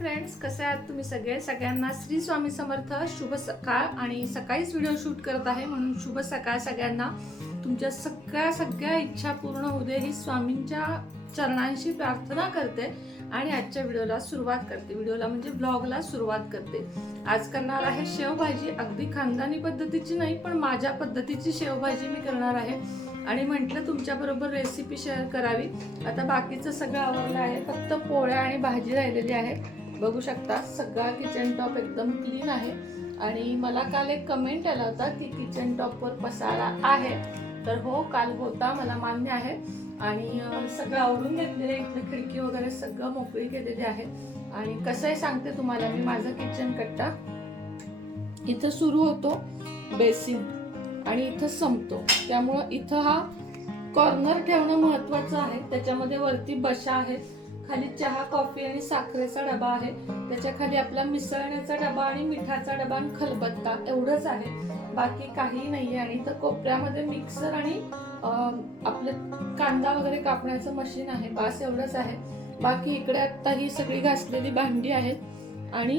Friends, कसे आहात तुम्ही सगळे? सगळ्यांना श्री स्वामी समर्थ. शुभ सकाळ. आणि सकाळीच व्हिडिओ शूट करत आहे म्हणून शुभ सकाळ सगळ्यांना. तुमच्या सगळ्या इच्छा पूर्ण होऊ दे ही स्वामींच्या चरणांशी प्रार्थना करते आणि आजच्या व्हिडिओला सुरुवात करते. व्हिडिओला म्हणजे व्लॉगला सुरुवात करते. आज करणार आहे शेवभाजी. अगदी खानदानी पद्धतीची नाही, पण माझ्या पद्धतीची शेवभाजी मी करणार आहे आणि म्हटलं तुमच्याबरोबर रेसिपी शेअर करावी. आता बाकीचं सगळं आवरलं आहे, फक्त पोळ्या आणि भाजी राहिलेली आहे. बघू शकता सगळा किचन टॉप एकदम क्लीन आहे. आणि मला काल एक कमेंट आला होता की किचन टॉपवर पसारा आहे, तर हो, काल होता, मला मान्य आहे. आणि सगळं आवरून घेतलेलं, इथली खिडकी वगैरे सगळं मोकळी केलेली आहे. आणि कसं आहे सांगते तुम्हाला मी. माझा किचन कट्टा इथं सुरू होतो बेसिन आणि इथं संपतो, त्यामुळं इथं हा कॉर्नर ठेवणं महत्वाचं आहे. त्याच्यामध्ये वरती बशा आहेत, खाली चहा कॉफी आणि साखरेचा डबा आहे, त्याच्या खाली आपला मिसळण्याचा डबा आणि मिठाचा डबा आणि खलबत्ता, एवढंच आहे, बाकी काही नाहीये. आणि इथं कोपऱ्यामध्ये मिक्सर आणि आपलं कांदा वगैरे कापण्याचं मशीन आहे, बस एवढंच आहे. बाकी इकडे आता ही सगळी घासलेली भांडी आहेत आणि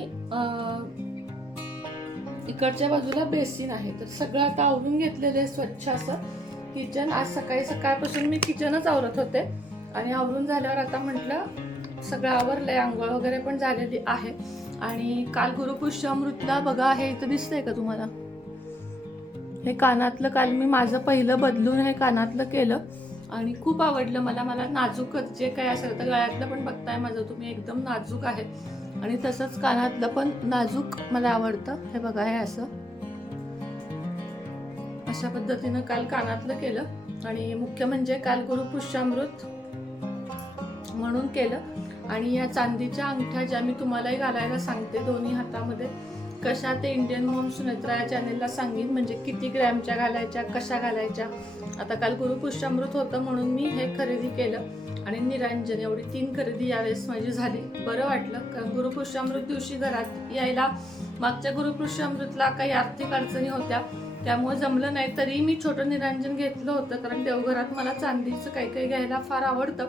इकडच्या बाजूला बेसिन आहे. तर सगळं आता आवरून घेतलेलं आहे स्वच्छ असं किचन. आज सकाळपासून मी किचनच आवरत होते आणि आवरून झाल्यावर आता म्हटलं सगळं आवरलंय, आंघोळ वगैरे पण झालेली आहे. आणि काल गुरुपुष्यामृतला बघा, हे इथं दिसतंय का तुम्हाला, हे कानातलं काल मी माझं पहिलं बदलून हे कानातलं केलं आणि खूप आवडलं मला. नाजूकच जे काय असेल तर गळ्यातलं पण बघताय माझं तुम्ही, एकदम नाजूक आहे आणि तसंच कानातलं पण नाजूक मला आवडतं. हे बघा, हे असं अशा पद्धतीनं काल कानातलं केलं. आणि मुख्य म्हणजे काल गुरुपुष्यामृत म्हणून केलं. आणि या चांदीच्या अंगठ्या ज्या मी तुम्हालाही घालायला सांगते दोन्ही हातामध्ये, कशा ते इंडियन मॉम सुनेत्रा या चॅनेलला सांगेन, म्हणजे किती ग्रॅमच्या घालायच्या, कशा घालायच्या. आता काल गुरुपुष्यामृत होतं म्हणून मी हे खरेदी केलं आणि निरांजन, एवढी 3 खरेदी यावेळेस माझी झाली. बरं वाटलं, कारण गुरुपुष्यामृत दिवशी घरात यायला मागच्या गुरुपुष्यामृतला काही आर्थिक अडचणी होत्या, त्यामुळे जमलं नाही. तरी मी छोटं निरांजन घेतलं होतं, कारण देवघरात मला चांदीचं काही घ्यायला फार आवडतं.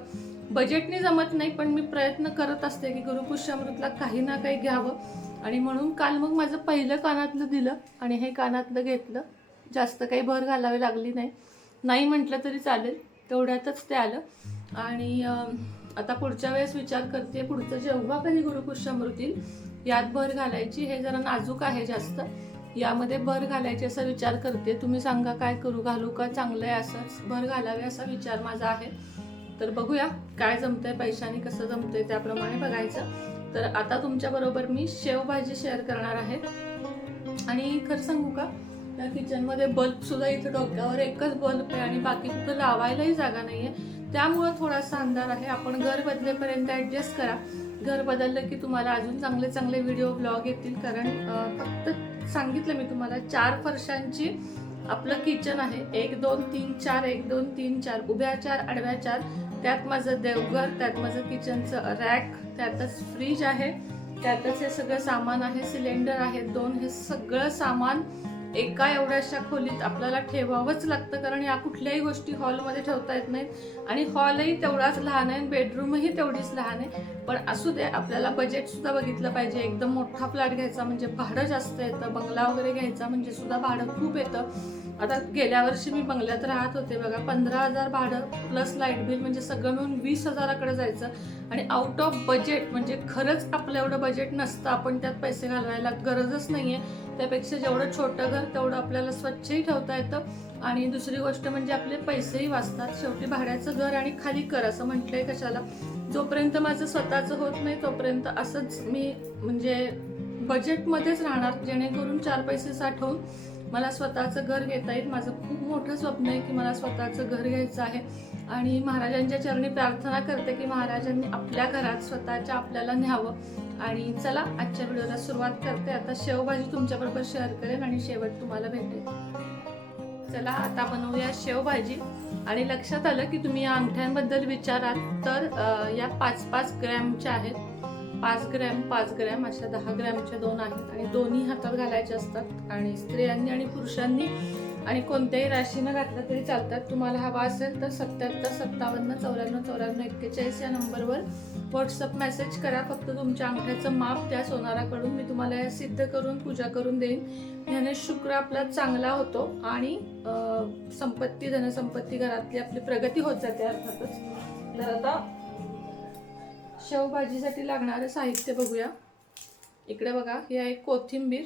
बजेटने जमत नाही, पण मी प्रयत्न करत असते की गुरुपुष्यामृतला काही ना काही घ्यावं. आणि म्हणून काल मग माझं पहिलं कानातलं दिलं आणि हे कानातलं घेतलं. जास्त काही भर घालावी लागली नाही म्हटलं तरी चालेल, तेवढ्यातच ते आलं. आणि आता पुढच्या वेळेस विचार करते, पुढचं जेव्हा कधी गुरुपुष्यामृत येईल यात भर घालायची. हे जरा नाजूक आहे जास्त, यामध्ये भर घालायची असा विचार करते. तुम्ही सांगा काय करू, घालू का, चांगलं आहे असंच भर घालावे असा विचार माझा आहे. तर बघूया काय जमतंय, पैशाने कसं जमतंय त्याप्रमाणे बघायचं. तर आता तुमच्या बरोबर मी शेवभाजी शेअर करणार आहे. आणि खरं सांगू का, त्या किचनमध्ये बल्ब सुद्धा, इथं डोक्यावर एकच बल्ब आहे आणि बाकी कुठं लावायलाही जागा नाहीये, त्यामुळं थोडासा अंधार आहे. आपण घर बदलेपर्यंत ऍडजस्ट करा. घर बदललं की तुम्हाला अजून चांगले व्हिडिओ ब्लॉग येतील. कारण फक्त सांगितलं मी तुम्हाला 4 फरशांची आपलं किचन आहे. 1 2 3 4, 1 2 3 4, उभ्या 4 आडव्या 4, त्यात माझं देवघर, त्यात माझं किचनचं रॅक, त्यातच फ्रीज आहे, त्यातच हे सगळं सामान आहे, सिलेंडर आहेत 2. हे सगळं सामान एका एवढ्याशा खोलीत आपल्याला ठेवावंच लागतं, कारण या कुठल्याही गोष्टी हॉलमध्ये ठेवता येत नाहीत. आणि हॉलही तेवढाच लहान आहे, बेडरूमही तेवढीच लहान आहे. पण असू दे, आपल्याला बजेट सुद्धा बघितलं पाहिजे. एकदम मोठा फ्लॅट घ्यायचा म्हणजे भाडं जास्त येतं, बंगला वगैरे घ्यायचा म्हणजे सुद्धा भाडं खूप येतं. आता गेल्या वर्षी मी बंगल्यात राहत होते बघा, 15,000 भाडं प्लस लाईट बिल, म्हणजे सगळं मिळून 20,000कडे जायचं. आणि आउट ऑफ बजेट, म्हणजे खरंच आपलं एवढं बजेट नसतं, आपण त्यात पैसे घालवायला गरजच नाहीये. त्यापेक्षा जेवढं छोटं घर तेवढं आपल्याला स्वच्छही ठेवता येतं. आणि दुसरी गोष्ट म्हणजे आपले पैसेही वाचतात. शेवटी भाड्याचं घर आणि खाली कर असं म्हटलंय कशाला. जोपर्यंत माझं स्वतःचं होत नाही तोपर्यंत असंच मी म्हणजे बजेटमध्येच राहणार, जेणेकरून 4 पैसे साठवून मला स्वतःचं घर घेता येईल. माझं खूप मोठं स्वप्न आहे की मला स्वतःचं घर घ्यायचं आहे. आणि महाराजांच्या चरणी प्रार्थना करते की महाराजांनी आपल्या घरात स्वतःच्या आपल्याला न्यावं. आणि चला आजच्या व्हिडिओला सुरुवात करते. आता शेवभाजी तुमच्याबरोबर शेअर करेन आणि शेवट तुम्हाला भेटेल. चला आता बनवूया शेवभाजी. आणि लक्षात आलं की तुम्ही या अंगठ्यांबद्दल विचाराल तर या 5-5 ग्रॅमच्या आहेत. 5 ग्रॅम अशा 10 ग्रॅमच्या 2 आहेत आणि दोन्ही हातात घालायचे असतात. आणि स्त्रियांनी आणि पुरुषांनी आणि कोणत्याही राशीनं घातलं तरी चालतात. तुम्हाला हवा असेल तर 77 57 94 94 41 या नंबरवर व्हॉट्सअप मेसेज करा, फक्त तुमच्या अंगठ्याचं माप द्या सोनाराकडून. मी तुम्हाला हे सिद्ध करून पूजा करून देईन. ह्याने शुक्र आपला चांगला होतो आणि संपत्ती, धनसंपत्ती, घरातली आपली प्रगती होत जाते अर्थातच. तर आता शेवभाजीसाठी लागणारं साहित्य बघूया. इकडे बघा, हे आहे कोथिंबीर,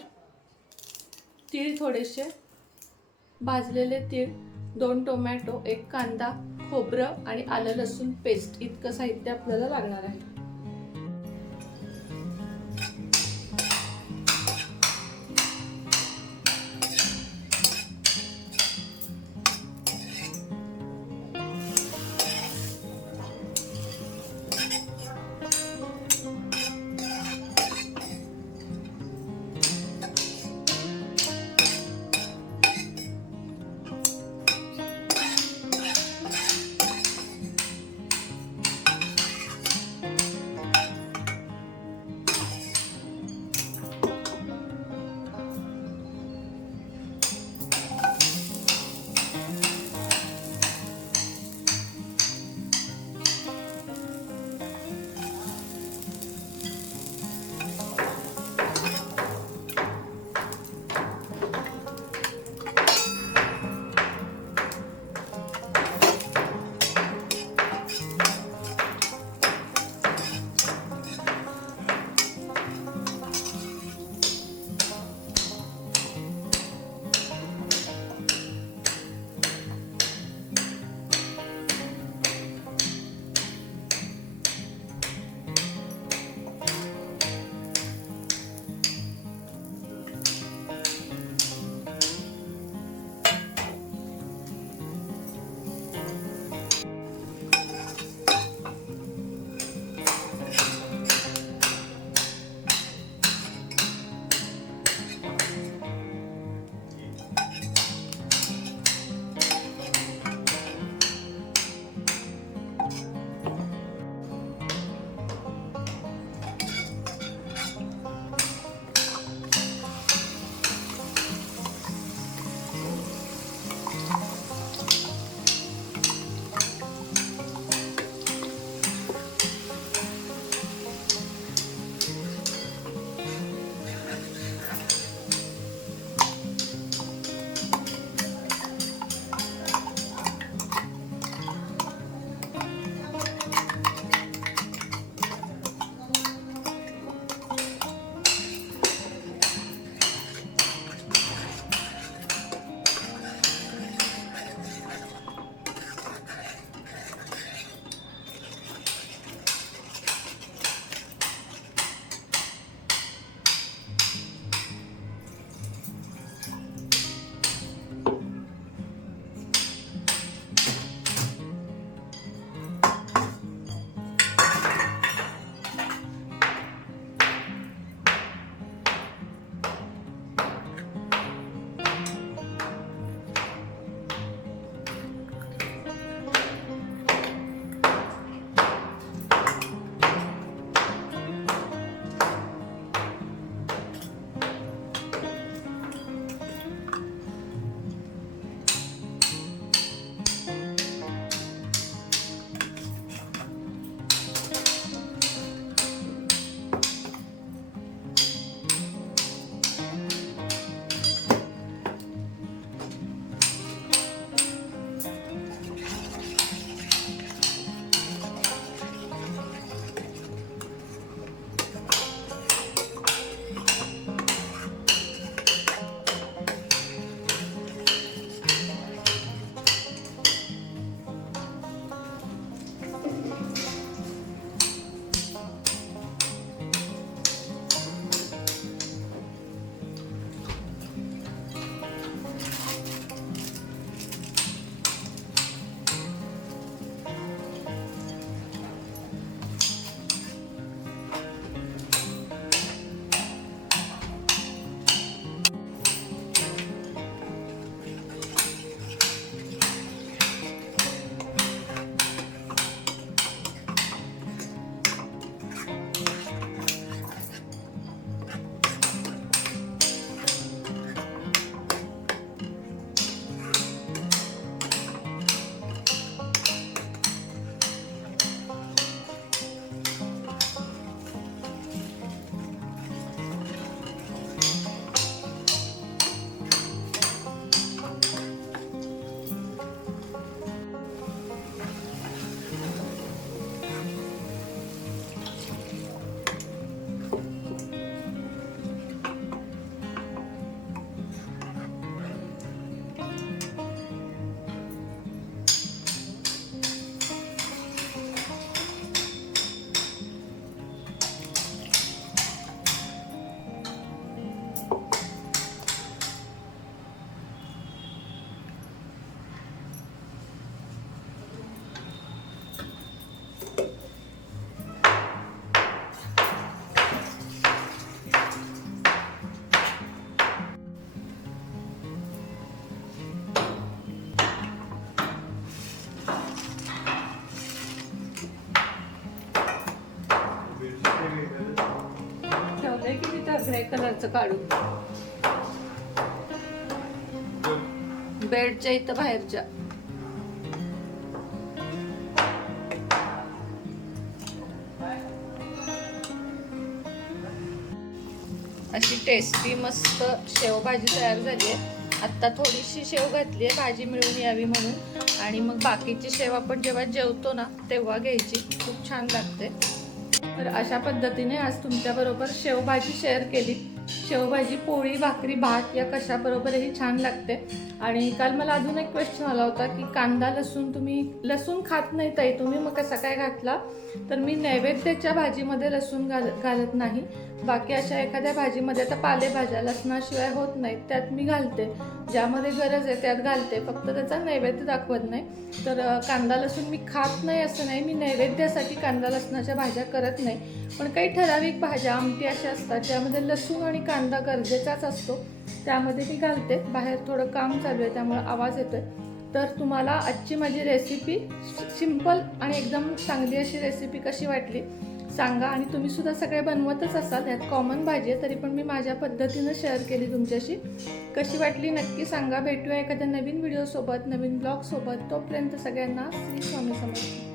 तीळ थोडेसे, भाजलेले तीळ, 2 टोमॅटो, 1 कांदा, खोबरं आणि आलं लसूण पेस्ट, इतकं साहित्य आपल्याला लागणार आहे. ग्रे कलरचं काढू, बेडच्या इथं बाहेरच्या. अशी टेस्टी मस्त शेवभाजी तयार झाली आहे. आत्ता थोडीशी शेव घातली आहे भाजी मिळून यावी म्हणून, आणि मग बाकीची शेव आपण जेव्हा जेवतो ना तेव्हा घ्यायची, खूप छान लागते. तर अशा पद्धतीने आज तुमच्याबरोबर शेवभाजी शेअर केली. शेवभाजी पोळी, भाकरी, भात या कशाबरोबरही छान लागते. आणि काल मला अजून एक क्वेश्चन आला होता की कांदा लसूण, तुम्ही लसूण खात नाही ताई तुम्ही, मग कसा काय घातला? तर मी नैवेद्याच्या भाजीमध्ये लसूण घालत नाही. बाकी अशा एखाद्या भाजीमध्ये, आता पालेभाज्या लसणाशिवाय होत नाहीत, त्यात मी घालते. ज्यामध्ये गरज आहे त्यात घालते, फक्त त्याचा नैवेद्य दाखवत नाही. तर कांदा लसूण मी खात नाही असं नाही, मी नैवेद्यासाठी कांदा लसणाच्या भाज्या करत नाही. पण काही ठराविक भाज्या आमटी अशा असतात ज्यामध्ये लसूण आणि कांदा गरजेचाच असतो, त्यामध्ये मी घालते. बाहेर थोडं काम चालू आहे त्यामुळे आवाज येतोय. तर तुम्हाला आजची माझी रेसिपी सिंपल आणि एकदम चांगली अशी रेसिपी कशी वाटली सांगा. आणि तुम्ही सुद्धा सगळे बनवतच असाल, यात कॉमन भाजी आहे, तरी पण मी माझ्या पद्धतीनं शेअर केली तुमच्याशी. कशी वाटली नक्की सांगा. भेटूया एखाद्या नवीन व्हिडिओसोबत, नवीन ब्लॉगसोबत. तोपर्यंत सगळ्यांना श्री स्वामी समर्थ.